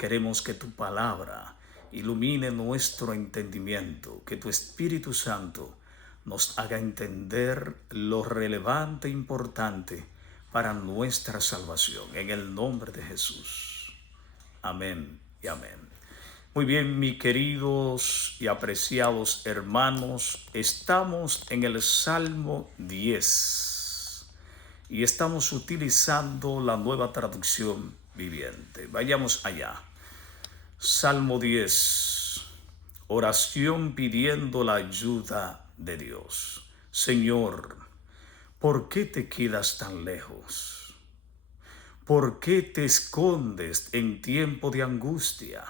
queremos que tu palabra ilumine nuestro entendimiento, que tu Espíritu Santo nos haga entender lo relevante e importante para nuestra salvación. En el nombre de Jesús. Amén y amén. Muy bien, mis queridos y apreciados hermanos, estamos en el Salmo 10 y estamos utilizando la Nueva Traducción Viviente. Vayamos allá. Salmo 10, oración pidiendo la ayuda de Dios. Señor, ¿por qué te quedas tan lejos? ¿Por qué te escondes en tiempo de angustia?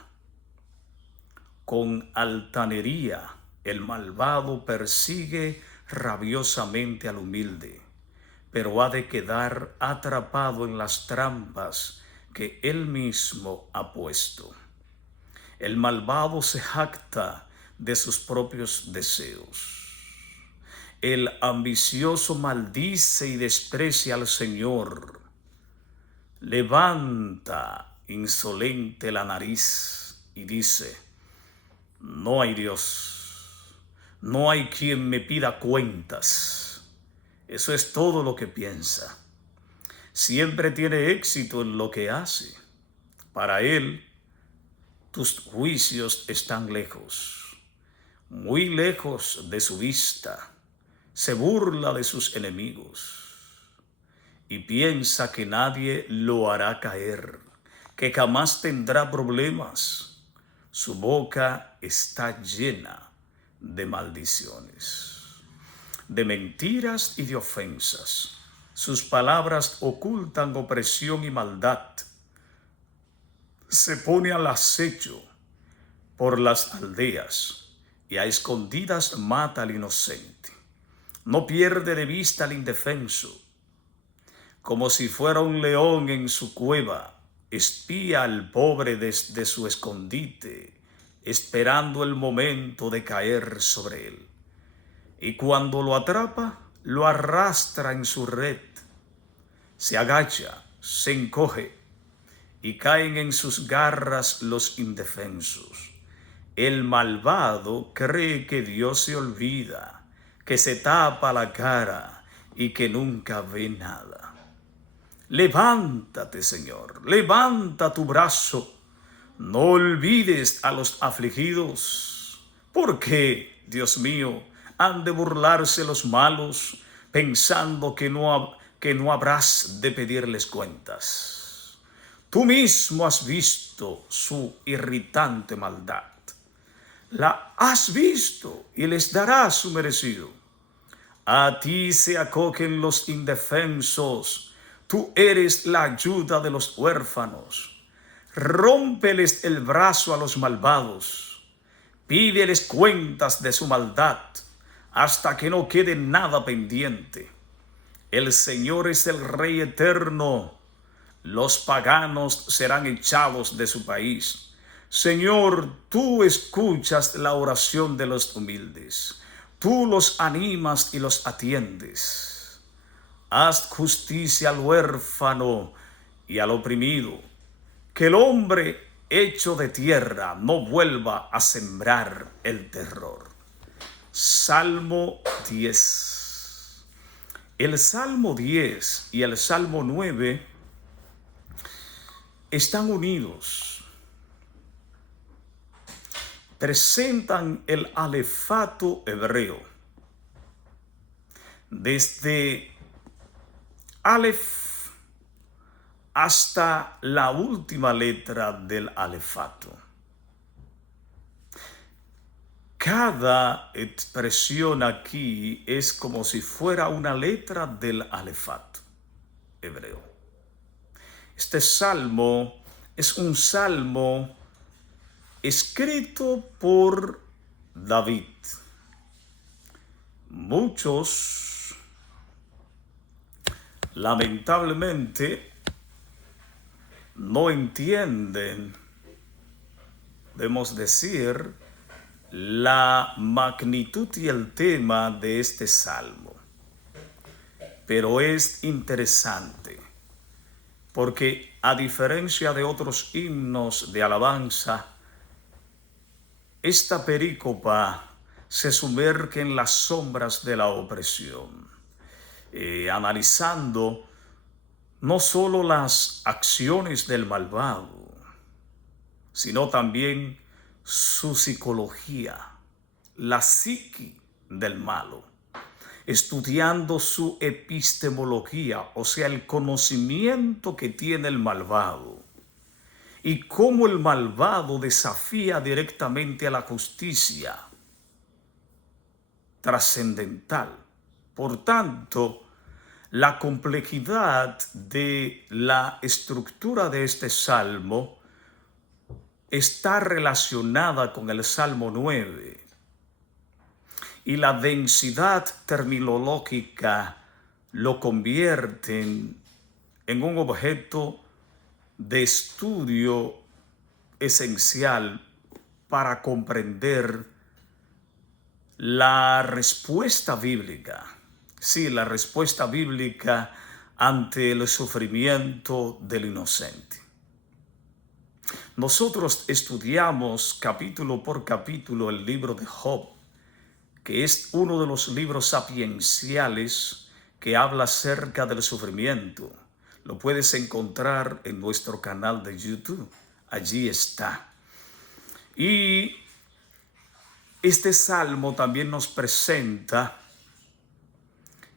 Con altanería el malvado persigue rabiosamente al humilde, pero ha de quedar atrapado en las trampas que él mismo ha puesto. El malvado se jacta de sus propios deseos. El ambicioso maldice y desprecia al Señor. Levanta insolente la nariz y dice: no hay Dios, no hay quien me pida cuentas. Eso es todo lo que piensa. Siempre tiene éxito en lo que hace. Para él, tus juicios están lejos, muy lejos de su vista. Se burla de sus enemigos y piensa que nadie lo hará caer, que jamás tendrá problemas. Su boca está llena de maldiciones, de mentiras y de ofensas. Sus palabras ocultan opresión y maldad. Se pone al acecho por las aldeas y a escondidas mata al inocente. No pierde de vista al indefenso. Como si fuera un león en su cueva, espía al pobre desde su escondite, esperando el momento de caer sobre él. Y cuando lo atrapa, lo arrastra en su red. Se agacha, se encoge, y caen en sus garras los indefensos. El malvado cree que Dios se olvida, que se tapa la cara y que nunca ve nada. Levántate, Señor, levanta tu brazo. No olvides a los afligidos. ¿Por qué, Dios mío, han de burlarse los malos pensando que no habrás de pedirles cuentas? Tú mismo has visto su irritante maldad. La has visto y les darás su merecido. A ti se acogen los indefensos. Tú eres la ayuda de los huérfanos. Rómpeles el brazo a los malvados. Pídeles cuentas de su maldad hasta que no quede nada pendiente. El Señor es el Rey eterno. Los paganos serán echados de su país. Señor, tú escuchas la oración de los humildes. Tú los animas y los atiendes. Haz justicia al huérfano y al oprimido. Que el hombre hecho de tierra no vuelva a sembrar el terror. Salmo 10. El Salmo 10 y el Salmo 9 están unidos. Presentan el alefato hebreo. Desde Aleph hasta la última letra del alefato. Cada expresión aquí es como si fuera una letra del alefato hebreo. Este salmo es un salmo escrito por David. Muchos, lamentablemente, no entienden, debemos decir, la magnitud y el tema de este salmo. Pero es interesante porque a diferencia de otros himnos de alabanza, esta perícopa se sumerge en las sombras de la opresión, analizando no solo las acciones del malvado, sino también su psicología, la psique del malo, estudiando su epistemología, o sea, el conocimiento que tiene el malvado, y cómo el malvado desafía directamente a la justicia trascendental. Por tanto, la complejidad de la estructura de este salmo está relacionada con el Salmo 9, y la densidad terminológica lo convierte en un objeto de estudio esencial para comprender la respuesta bíblica. Sí, la respuesta bíblica ante el sufrimiento del inocente. Nosotros estudiamos capítulo por capítulo el libro de Job, que es uno de los libros sapienciales que habla acerca del sufrimiento. Lo puedes encontrar en nuestro canal de YouTube. Allí está. Y este salmo también nos presenta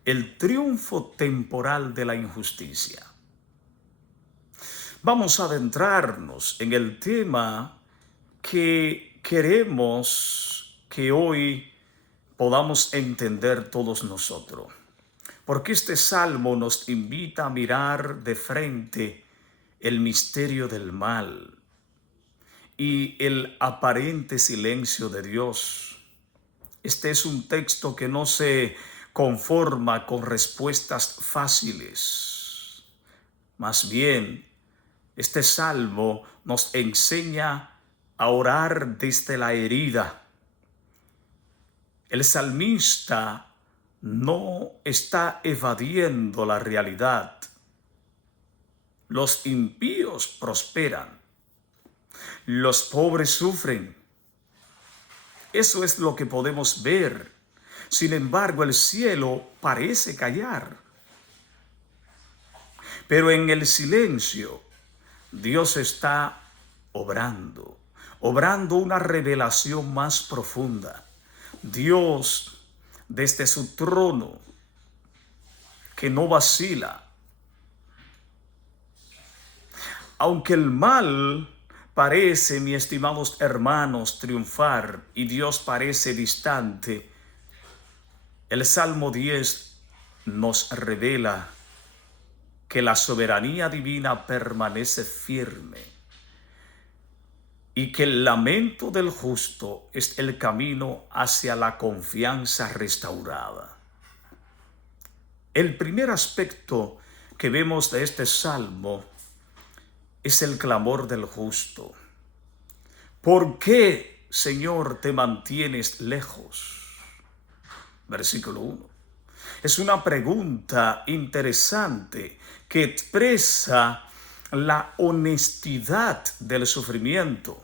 el triunfo temporal de la injusticia. Vamos a adentrarnos en el tema que queremos que hoy podamos entender todos nosotros. Porque este salmo nos invita a mirar de frente el misterio del mal y el aparente silencio de Dios. Este es un texto que no se conforma con respuestas fáciles. Más bien, este salmo nos enseña a orar desde la herida. El salmista no está evadiendo la realidad. Los impíos prosperan. Los pobres sufren. Eso es lo que podemos ver. Sin embargo, el cielo parece callar. Pero en el silencio, Dios está obrando una revelación más profunda. Dios, desde su trono, que no vacila. Aunque el mal parece, mis estimados hermanos, triunfar y Dios parece distante, el Salmo 10 nos revela que la soberanía divina permanece firme y que el lamento del justo es el camino hacia la confianza restaurada. El primer aspecto que vemos de este salmo es el clamor del justo. ¿Por qué, Señor, te mantienes lejos? Versículo 1. Es una pregunta interesante que expresa la honestidad del sufrimiento.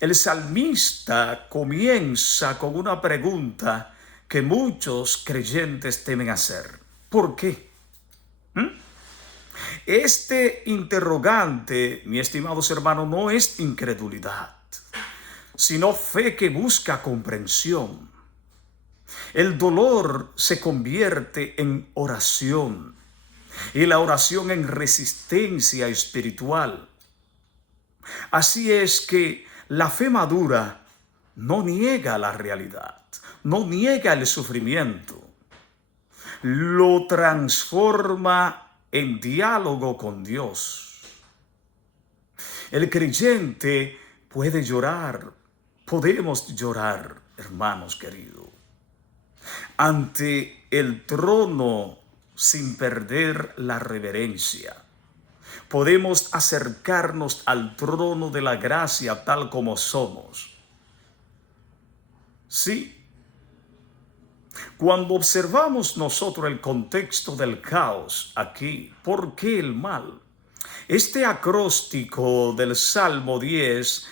El salmista comienza con una pregunta que muchos creyentes temen hacer. ¿Por qué? Este interrogante, mis estimados hermanos, no es incredulidad, sino fe que busca comprensión. El dolor se convierte en oración y la oración en resistencia espiritual. Así es que la fe madura no niega la realidad, no niega el sufrimiento, lo transforma en diálogo con Dios. El creyente puede llorar, podemos llorar, hermanos queridos, ante el trono sin perder la reverencia. Podemos acercarnos al trono de la gracia tal como somos. Sí. Cuando observamos nosotros el contexto del caos aquí, ¿por qué el mal? Este acróstico del Salmo 10,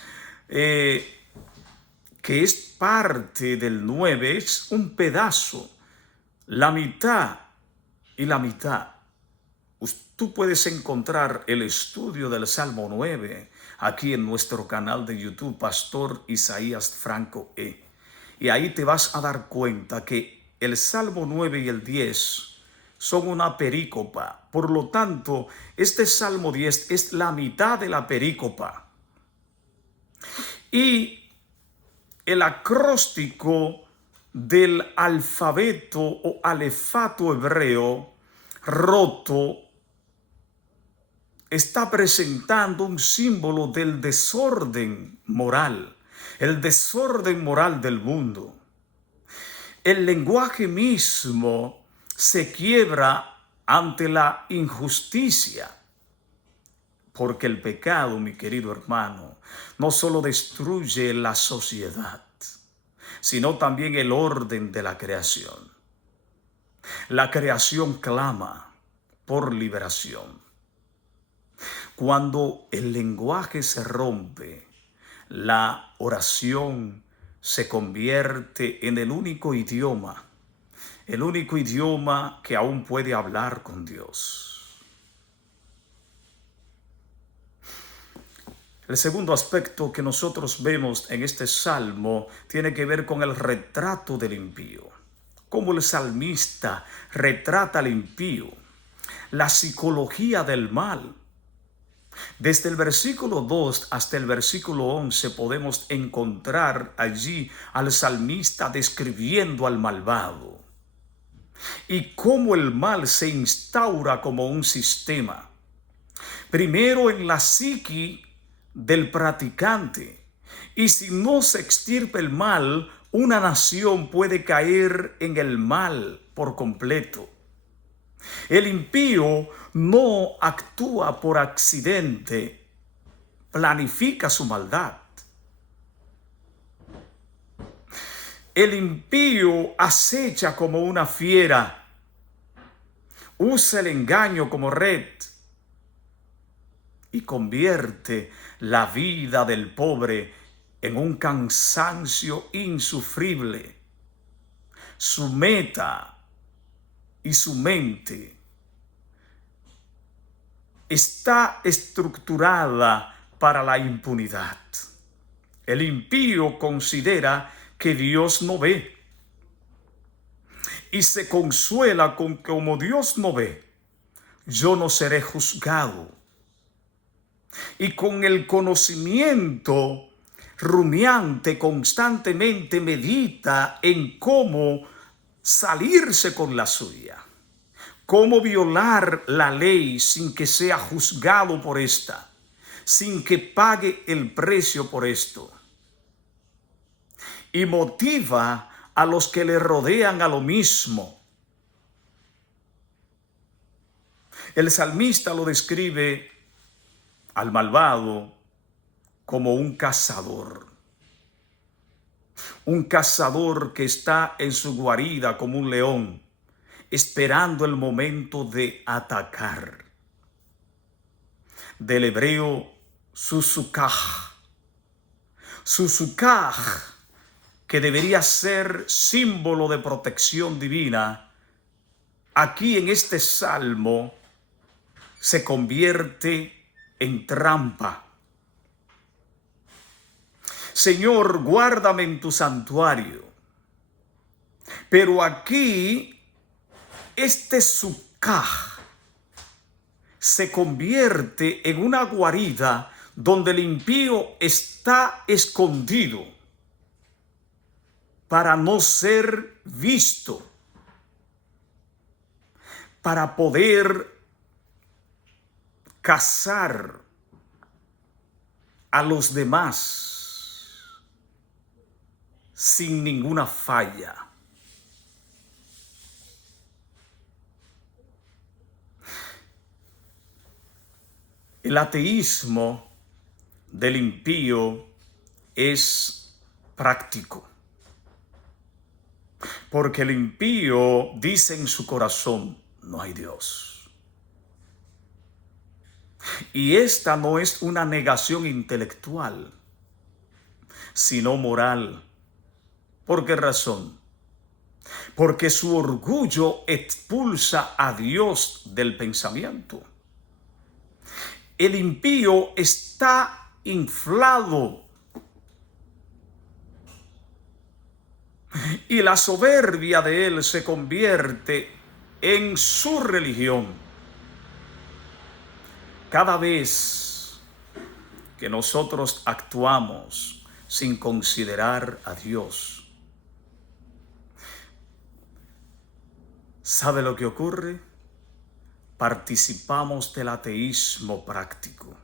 que es parte del 9, es un pedazo, la mitad y la mitad. Tú puedes encontrar el estudio del Salmo 9 aquí en nuestro canal de YouTube, Pastor Isaías Franco E. Y ahí te vas a dar cuenta que el Salmo 9 y el 10 son una perícopa. Por lo tanto, este Salmo 10 es la mitad de la perícopa. Y el acróstico del alfabeto o alefato hebreo roto está presentando un símbolo del desorden moral, el desorden moral del mundo. El lenguaje mismo se quiebra ante la injusticia, porque el pecado, mi querido hermano, no solo destruye la sociedad, sino también el orden de la creación. La creación clama por liberación. Cuando el lenguaje se rompe, la oración se convierte en el único idioma que aún puede hablar con Dios. El segundo aspecto que nosotros vemos en este salmo tiene que ver con el retrato del impío. Cómo el salmista retrata al impío, la psicología del mal. Desde el versículo 2 hasta el versículo 11 podemos encontrar allí al salmista describiendo al malvado y cómo el mal se instaura como un sistema. Primero en la psique del practicante, y si no se extirpa el mal, una nación puede caer en el mal por completo. El impío no actúa por accidente, planifica su maldad. El impío acecha como una fiera, usa el engaño como red y convierte la vida del pobre en un cansancio insufrible. Su meta y su mente está estructurada para la impunidad. El impío considera que Dios no ve y se consuela con que como Dios no ve, yo no seré juzgado. Y con el conocimiento rumiante constantemente medita en cómo salirse con la suya, cómo violar la ley sin que sea juzgado por esta, sin que pague el precio por esto. Y motiva a los que le rodean a lo mismo. El salmista lo describe al malvado como un cazador que está en su guarida como un león, esperando el momento de atacar. Del hebreo susukaj, que debería ser símbolo de protección divina, aquí en este salmo se convierte en trampa. Señor, guárdame en tu santuario. Pero aquí, este sukaj se convierte en una guarida donde el impío está escondido para no ser visto, para poder cazar a los demás sin ninguna falla. El ateísmo del impío es práctico, porque el impío dice en su corazón, no hay Dios. Y esta no es una negación intelectual, sino moral. ¿Por qué razón? Porque su orgullo expulsa a Dios del pensamiento. El impío está inflado y la soberbia de él se convierte en su religión. Cada vez que nosotros actuamos sin considerar a Dios, ¿sabe lo que ocurre? Participamos del ateísmo práctico.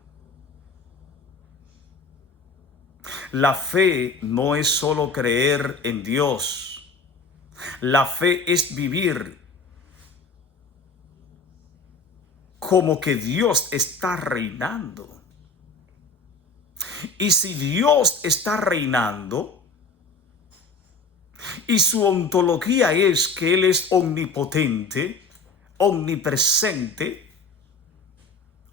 La fe no es solo creer en Dios. La fe es vivir como que Dios está reinando. Y si Dios está reinando, y su ontología es que Él es omnipotente, omnipresente,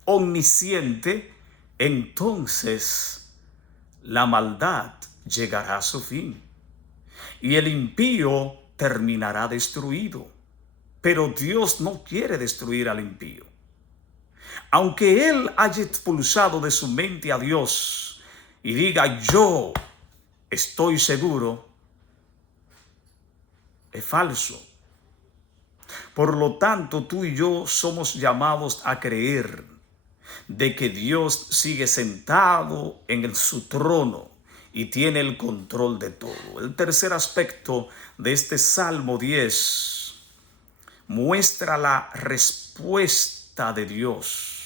omnisciente, entonces la maldad llegará a su fin y el impío terminará destruido. Pero Dios no quiere destruir al impío. Aunque él haya expulsado de su mente a Dios y diga yo estoy seguro, es falso. Por lo tanto, tú y yo somos llamados a creer de que Dios sigue sentado en su trono y tiene el control de todo. El tercer aspecto de este Salmo 10 muestra la respuesta de Dios.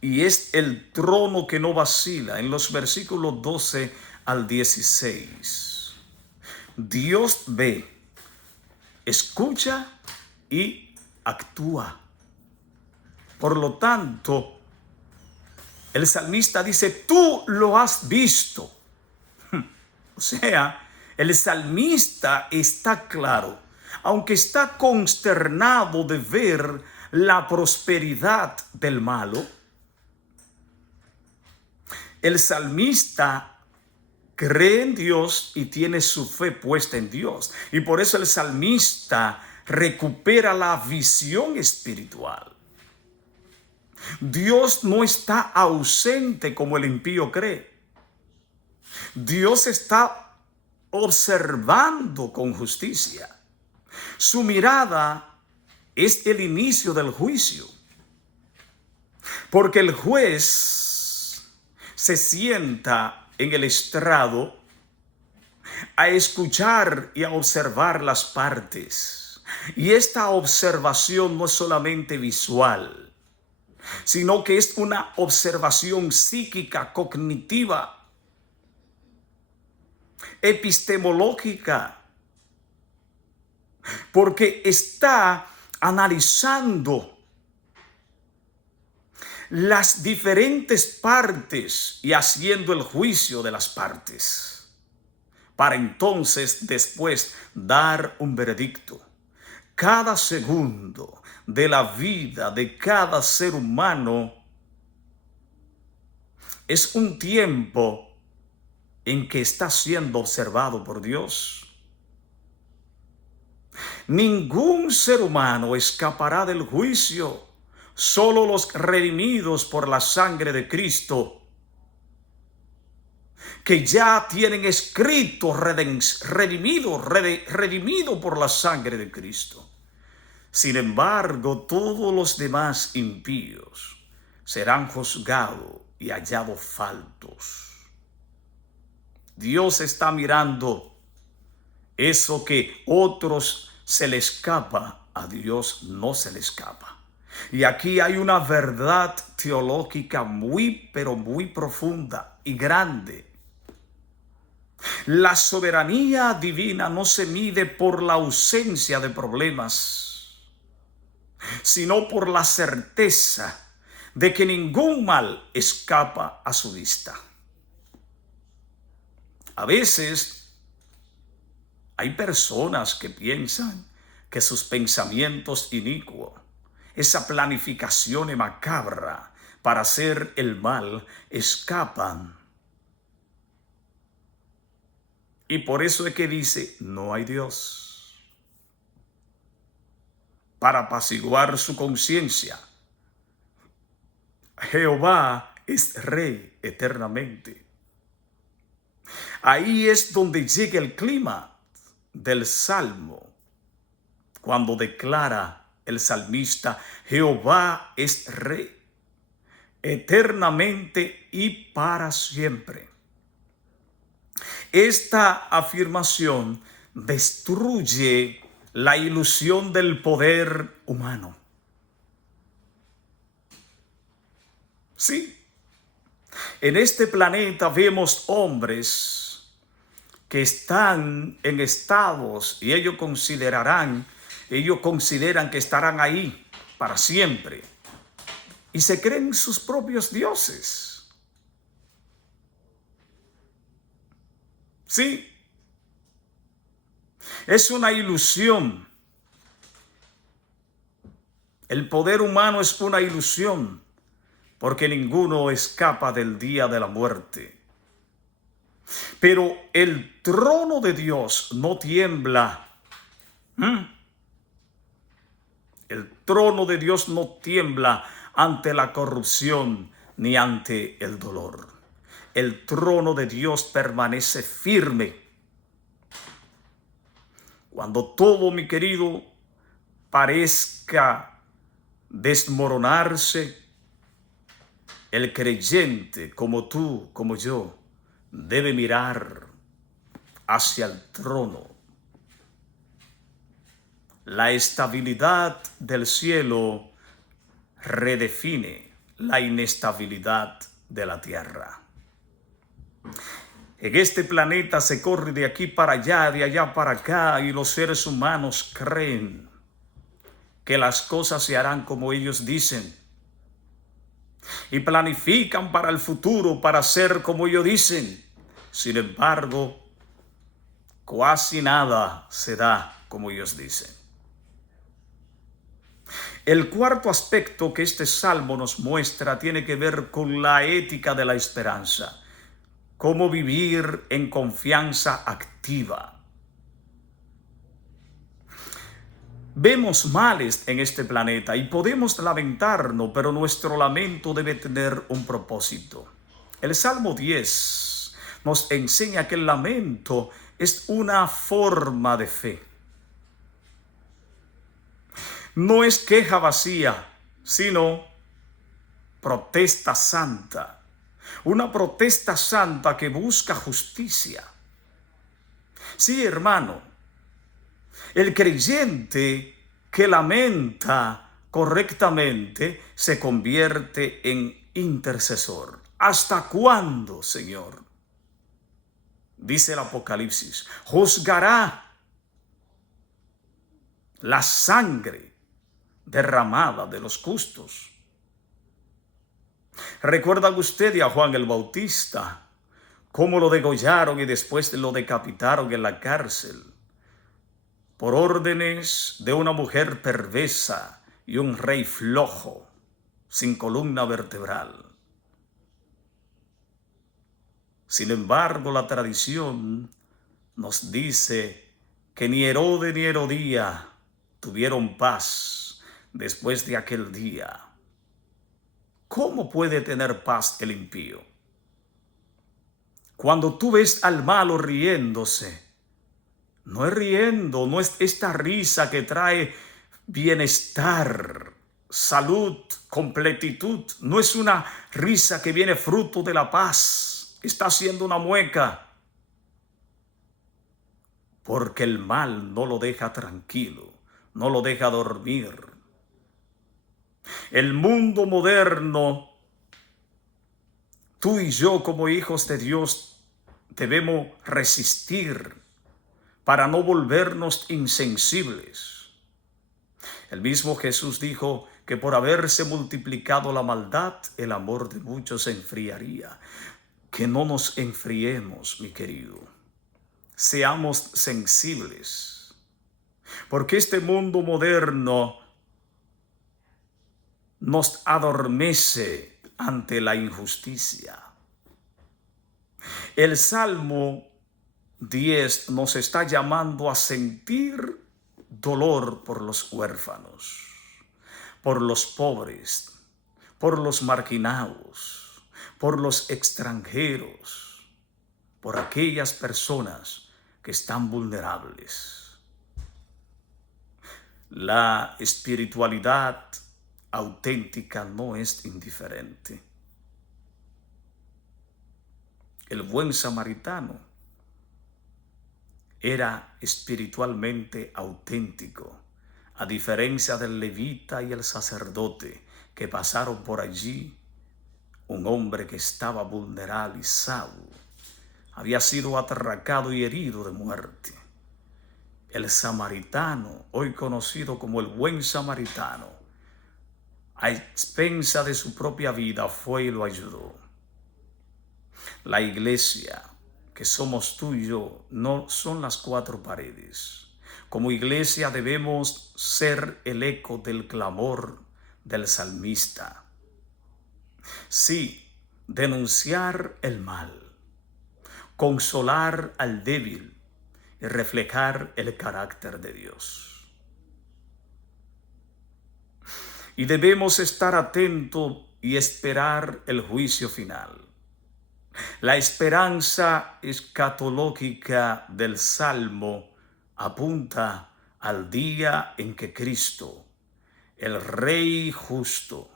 Y es el trono que no vacila. En los versículos 12 al 16. Dios ve, escucha y actúa. Por lo tanto, el salmista dice, tú lo has visto. O sea, el salmista está claro, aunque está consternado de ver la prosperidad del malo, el salmista cree en Dios y tiene su fe puesta en Dios. Y por eso el salmista recupera la visión espiritual. Dios no está ausente como el impío cree. Dios está observando con justicia. Su mirada es el inicio del juicio. Porque el juez se sienta en el estrado a escuchar y a observar las partes. Y esta observación no es solamente visual, sino que es una observación psíquica, cognitiva, epistemológica, porque está analizando las diferentes partes y haciendo el juicio de las partes, para entonces después dar un veredicto. Cada segundo de la vida de cada ser humano es un tiempo en que está siendo observado por Dios. Ningún ser humano escapará del juicio. Solo los redimidos por la sangre de Cristo, que ya tienen escrito redimido por la sangre de Cristo. Sin embargo, todos los demás impíos serán juzgados y hallados faltos. Dios está mirando eso que otros se le escapa, a Dios no se le escapa. Y aquí hay una verdad teológica muy, pero muy profunda y grande. La soberanía divina no se mide por la ausencia de problemas, sino por la certeza de que ningún mal escapa a su vista. A veces hay personas que piensan que sus pensamientos inicuos esa planificación macabra para hacer el mal, escapan. Y por eso es que dice, no hay Dios. Para apaciguar su conciencia. Jehová es rey eternamente. Ahí es donde llega el clima del Salmo, cuando declara el salmista, Jehová es rey eternamente y para siempre. Esta afirmación destruye la ilusión del poder humano. Sí, en este planeta vemos hombres que están en estados y ellos consideran que estarán ahí para siempre y se creen sus propios dioses. Sí, es una ilusión. El poder humano es una ilusión, porque ninguno escapa del día de la muerte. Pero el trono de Dios no tiembla. El trono de Dios no tiembla ante la corrupción ni ante el dolor. El trono de Dios permanece firme. Cuando todo, mi querido, parezca desmoronarse, el creyente, como tú, como yo, debe mirar hacia el trono. La estabilidad del cielo redefine la inestabilidad de la tierra. En este planeta se corre de aquí para allá, de allá para acá, y los seres humanos creen que las cosas se harán como ellos dicen. Y planifican para el futuro para ser como ellos dicen. Sin embargo, casi nada se da como ellos dicen. El cuarto aspecto que este salmo nos muestra tiene que ver con la ética de la esperanza. Cómo vivir en confianza activa. Vemos males en este planeta y podemos lamentarnos, pero nuestro lamento debe tener un propósito. El Salmo 10 nos enseña que el lamento es una forma de fe. No es queja vacía, sino protesta santa. Una protesta santa que busca justicia. Sí, hermano, el creyente que lamenta correctamente se convierte en intercesor. ¿Hasta cuándo, Señor? Dice el Apocalipsis, juzgará la sangre derramada de los justos. ¿Recuerdan ustedes a Juan el Bautista? Cómo lo degollaron y después lo decapitaron en la cárcel. Por órdenes de una mujer perversa y un rey flojo, sin columna vertebral. Sin embargo, la tradición nos dice que ni Herodes ni Herodía tuvieron paz después de aquel día. ¿Cómo puede tener paz el impío? Cuando tú ves al malo riéndose, no es riendo, no es esta risa que trae bienestar, salud, completitud. No es una risa que viene fruto de la paz. Está haciendo una mueca. Porque el mal no lo deja tranquilo, no lo deja dormir. El mundo moderno, tú y yo como hijos de Dios debemos resistir para no volvernos insensibles. El mismo Jesús dijo que por haberse multiplicado la maldad, el amor de muchos se enfriaría. Que no nos enfriemos, mi querido. Seamos sensibles. Porque este mundo moderno nos adormece ante la injusticia. El Salmo 10 nos está llamando a sentir dolor por los huérfanos, por los pobres, por los marginados, por los extranjeros, por aquellas personas que están vulnerables. La espiritualidad auténtica no es indiferente. El buen samaritano era espiritualmente auténtico, a diferencia del levita y el sacerdote que pasaron por allí. Un hombre que estaba vulnerabilizado, había sido atracado y herido de muerte. El samaritano, hoy conocido como el buen samaritano, a expensa de su propia vida, fue y lo ayudó. La iglesia, que somos tú y yo, no son las cuatro paredes. Como iglesia debemos ser el eco del clamor del salmista. Sí, denunciar el mal, consolar al débil y reflejar el carácter de Dios. Y debemos estar atentos y esperar el juicio final. La esperanza escatológica del Salmo apunta al día en que Cristo, el Rey justo,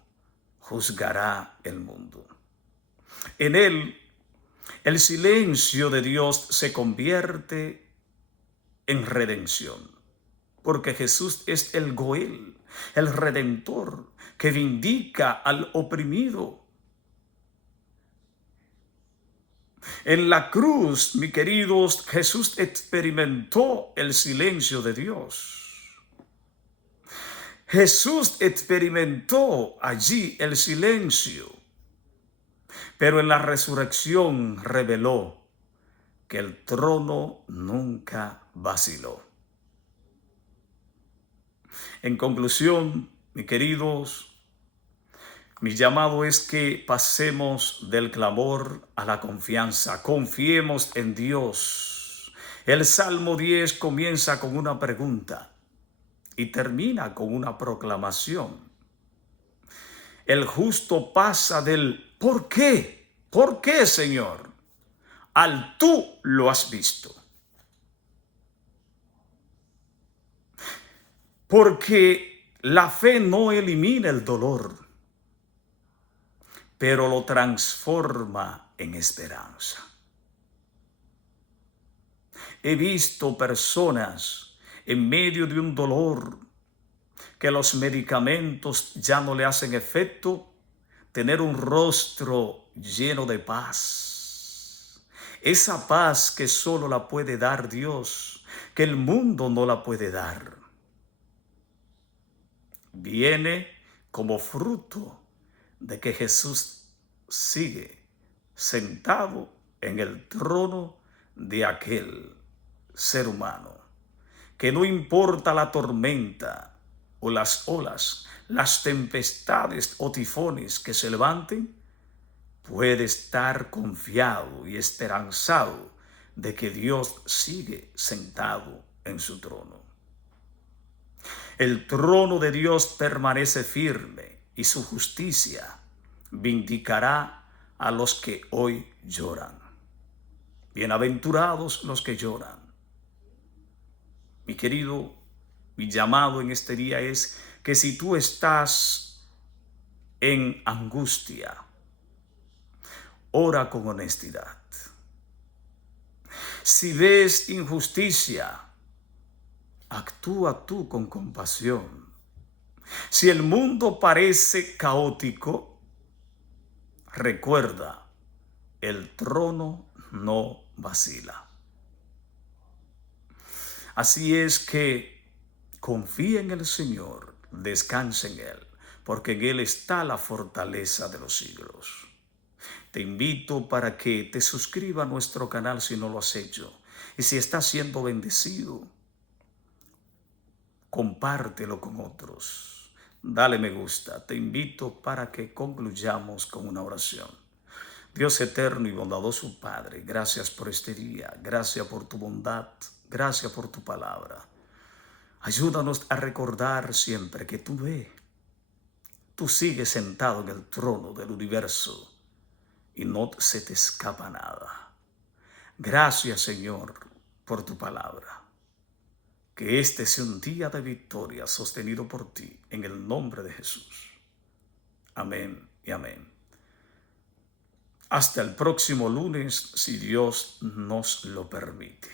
juzgará el mundo. En él, el silencio de Dios se convierte en redención, porque Jesús es el Goel, el Redentor, que vindica al oprimido. En la cruz, mis queridos, Jesús experimentó el silencio de Dios. Jesús experimentó allí el silencio, pero en la resurrección reveló que el trono nunca vaciló. En conclusión, mis queridos, mi llamado es que pasemos del clamor a la confianza. Confiemos en Dios. El Salmo 10 comienza con una pregunta y termina con una proclamación. El justo pasa del ¿por qué? ¿Por qué, Señor? Al tú lo has visto. Porque la fe no elimina el dolor, pero lo transforma en esperanza. He visto personas en medio de un dolor que los medicamentos ya no le hacen efecto, tener un rostro lleno de paz. Esa paz que solo la puede dar Dios, que el mundo no la puede dar. Viene como fruto de que Jesús sigue sentado en el trono de aquel ser humano, que no importa la tormenta o las olas, las tempestades o tifones que se levanten, puede estar confiado y esperanzado de que Dios sigue sentado en su trono. El trono de Dios permanece firme y su justicia vindicará a los que hoy lloran. Bienaventurados los que lloran. Mi querido, mi llamado en este día es que si tú estás en angustia, ora con honestidad. Si ves injusticia, actúa tú con compasión. Si el mundo parece caótico, recuerda, el trono no vacila. Así es que confía en el Señor, descansa en Él, porque en Él está la fortaleza de los siglos. Te invito para que te suscribas a nuestro canal si no lo has hecho. Y si estás siendo bendecido, compártelo con otros. dale me gusta. Te invito para que concluyamos con una oración. Dios eterno y bondadoso Padre, gracias por este día, gracias por tu bondad, gracias por tu palabra. Ayúdanos a recordar siempre que tú ves, tú sigues sentado en el trono del universo y no se te escapa nada. Gracias, Señor, por tu palabra. Que este sea un día de victoria sostenido por ti, en el nombre de Jesús. Amén y amén. Hasta el próximo lunes, si Dios nos lo permite.